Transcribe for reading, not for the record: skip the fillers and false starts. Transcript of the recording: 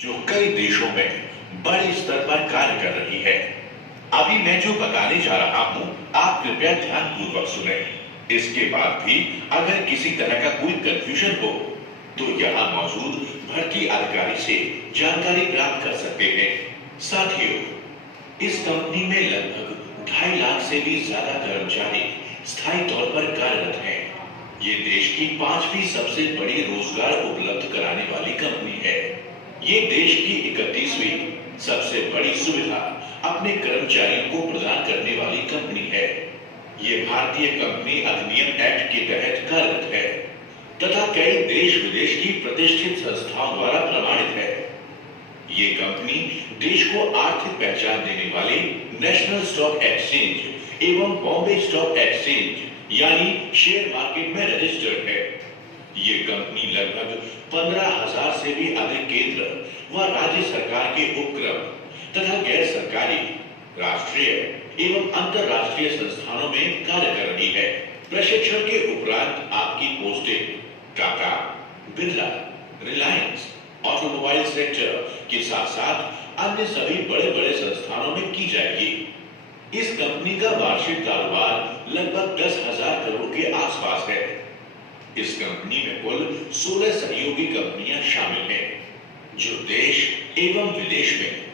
जो कई देशों में बड़े स्तर पर कार्य कर रही है। अभी मैं जो बताने जा रहा हूं, आप कृपया ध्यानपूर्वक सुने। इसके बाद भी अगर किसी तरह का कोई कंफ्यूजन हो, तो यहाँ मौजूद भर्ती अधिकारी से जानकारी प्राप्त कर सकते हैं। साथियों, इस कंपनी में लगभग 2.5 लाख से भी ज्यादा कर्मचारी स्थायी तौर पर कार्यरत हैं। ये देश की 5वीं सबसे बड़ी रोजगार उपलब्ध कराने वाली कंपनी है। ये देश की 31वीं सबसे बड़ी सुविधा अपने कर्मचारियों को प्रदान करने वाली कंपनी है। ये भारतीय कंपनी अधिनियम एक्ट के तहत कार्यरत है तथा कई देश विदेश की प्रतिष्ठित संस्थाओं द्वारा प्रमाणित है। ये कंपनी देश को आर्थिक पहचान देने वाले नेशनल स्टॉक एक्सचेंज एवं बॉम्बे स्टॉक एक्सचेंज यानी शेयर मार्केट में रजिस्टर्ड है। ये कंपनी लगभग 15,000 से भी अधिक केंद्र व राज्य सरकार के उपक्रम तथा गैर सरकारी, राष्ट्रीय एवं अंतरराष्ट्रीय संस्थानों में कार्य कर रही है। प्रशिक्षण के उपरांत आपकी posting Tata, Birla, Reliance, automobile sector के साथ साथ अन्य सभी बड़े बड़े संस्थानों में की जाएगी। इस कंपनी का वार्षिक कारोबार लगभग 10,000 करोड़ के आसपास है। इस कंपनी में कुल 16 सहयोगी कंपनियां शामिल हैं, जो देश एवं विदेश में